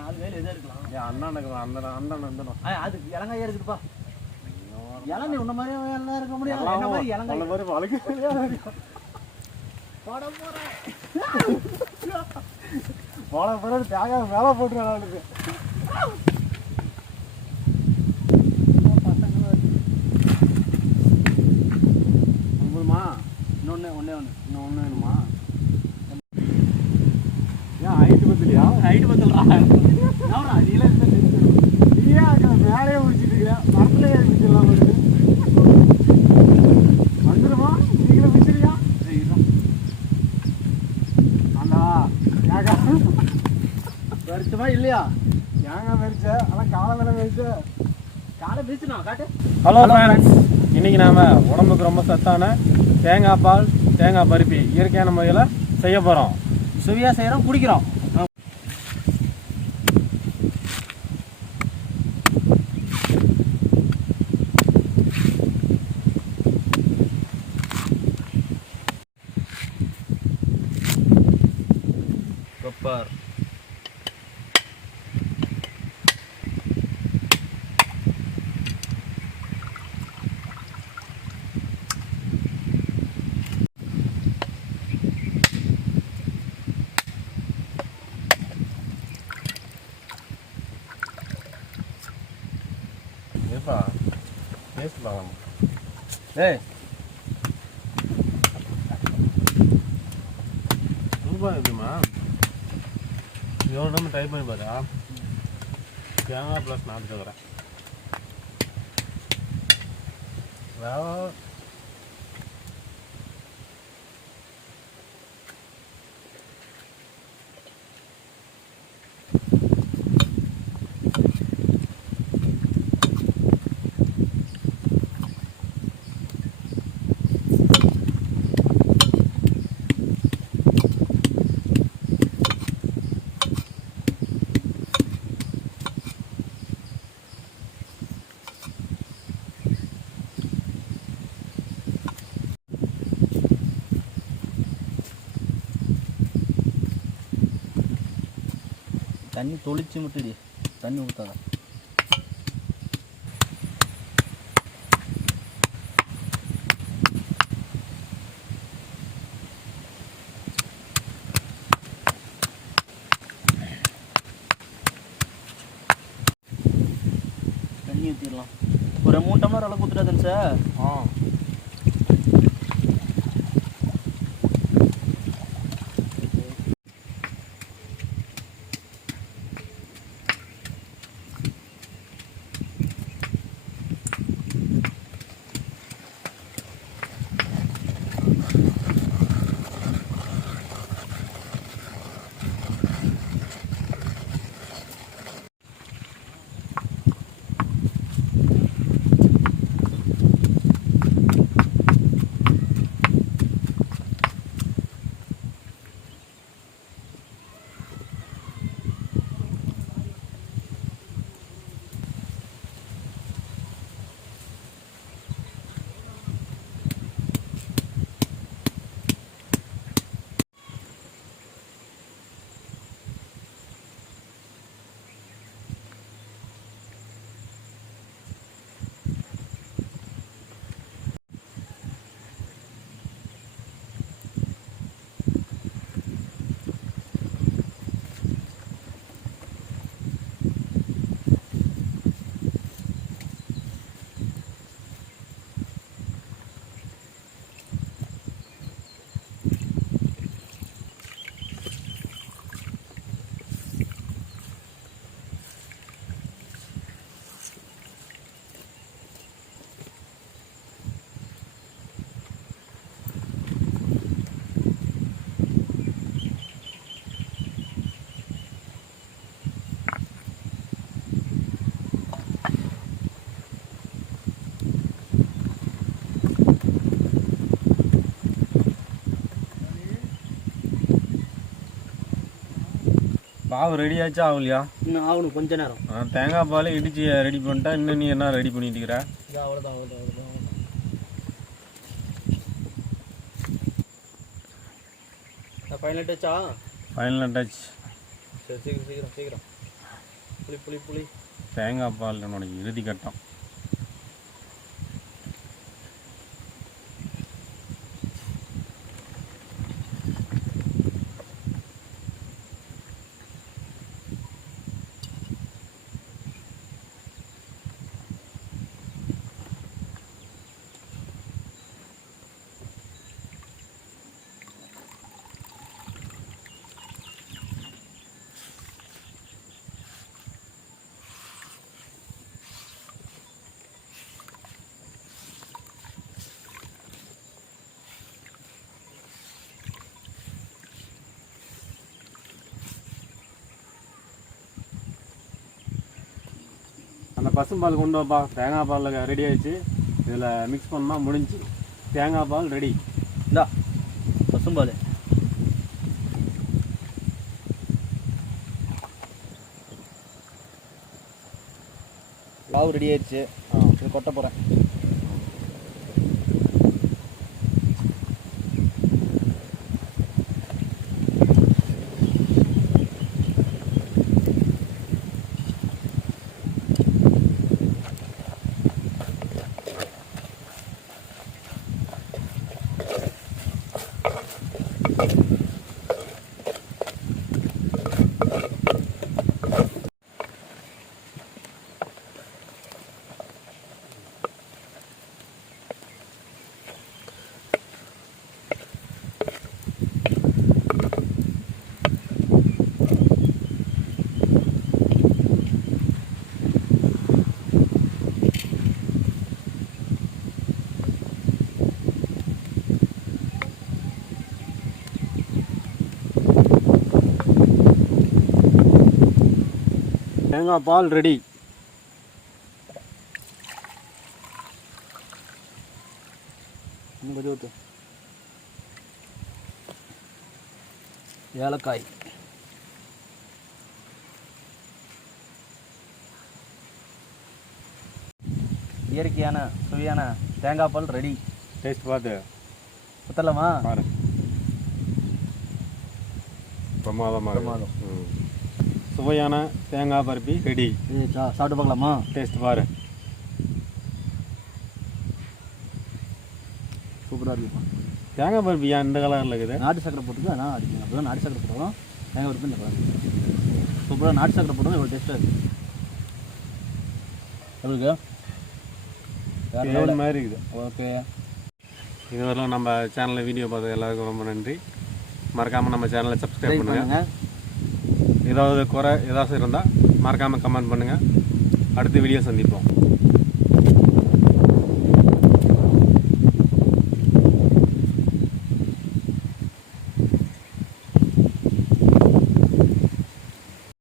4 வேலை எதா இருக்கலாம். அண்ணனுக்கு அந்த அது இலங்காயா இருக்குதுப்பா. இளநீ உன்ன மாதிரி எல்லாம் இருக்க முடியாது. என்ன மாதிரி இலங்காய் மாதிரி வழுக்கு போட போறேன். போட போற தேங்காய் மேலே போட்டுருவேன் அவனுக்கு. பசங்களுமா இன்னொன்று வேணுமா? ஏன் ஹைட்டு பத்தலையா? ஹைட்டு பத்தலா நீலாம் நீயே மேலேயே முடிச்சுட்டு இருக்கிறேன். மரத்துல ஏறி பிடிச்சிடலாம் வந்துடுமா? நீங்களும் பிடிச்சிருக்கியா? ஆண்டா ஏக்கா வருஷமா இல்லையா? ஏங்க வெறிச்ச ஆனால் காலை வேலை வெறிச்ச காலை பிரிச்சுனா காட்டு. ஹலோ ஃப்ரெண்ட்ஸ், இன்றைக்கி நாம் உடம்புக்கு ரொம்ப சத்தான தேங்காய் பால் தேங்காய் பருப்பி இயற்கையான முறையில் செய்ய போகிறோம். சுவையாக செய்கிறோம், குடிக்கிறோம். பெப்பர், ஏய் ரூபாய் எப்படிமா எவ்வளோ நம்ம ட்ரை பண்ணி பாரு. தேங்காய் ப்ளஸ் நாட்டு சக்கரை தண்ணி தொளிச்சு விட்டுடி, தண்ணி ஊற்றாத. தண்ணி ஊற்றிடலாம். ஒரு 3 டம்ளர் அளவுக்கு ஊற்றுறாதுன்னு சார். பாவு ரெடி ஆச்சா ஆகலையா? இன்னும் ஆகணும் கொஞ்ச நேரம். தேங்காய் பால் இடிச்சு ரெடி பண்ணிட்டா இன்னும் நீ என்ன ரெடி பண்ணிட்டு இருக்கிற? அவ்வளோதான். ஃபைனல் டச்சா? Final touch. சரி, சீக்கிரம். புளி புளி புளி. தேங்காய் பால் என்னோட இறுதி கட்டம். அந்த பசும்பால் கொண்டு வாப்பா. தேங்காய் பால் ரெடி ஆயிடுச்சு. இதில் மிக்ஸ் பண்ணால் முடிஞ்சு. தேங்காய் பால் ரெடி. இந்தா பசும்பால். பாவு ரெடி ஆயிடுச்சு. இது கொட்ட போகிறேன். தேங்காய் பால் ரெடி. ஏலக்காய், இயற்கையான சுவையான தேங்காய் பால் ரெடி. டேஸ்ட் பார்த்து ஊற்றலாமா? பாரு. பிரமாதம். சுவையான தேங்காய் பருப்பி ரெடி. இது சாப்பிட்டு பார்க்கலாமா? டேஸ்ட் பாரு. சூப்பராக இருக்குப்பா. தேங்காய் பருப்பி ஏன் இந்த கலரில் இருக்குது? நாட்டு சக்கரை போட்டுக்கு ஆனால் அடிக்கணும். அப்போ தான் நாட்டு சக்கரை போட்டுக்கலாம். தேங்காய் பருப்பி இந்த கலர் சூப்பராக நாட்டு சக்கரை போட்டோம். இவ்வளோ டேஸ்ட்டாக இருக்குது. அதுக்கு வேறு மாதிரி இருக்குது. ஓகே. இதுவரைக்கும் நம்ம சேனலில் வீடியோ பார்த்து எல்லாருக்கும் ரொம்ப நன்றி. மறக்காமல் நம்ம சேனலை சப்ஸ்கிரைப் பண்ணுங்கள். ஏதாவது குறை ஏதாவது இருந்தால் மறக்காமல் கமெண்ட் பண்ணுங்கள். அடுத்த வீடியோ சந்திப்போம்.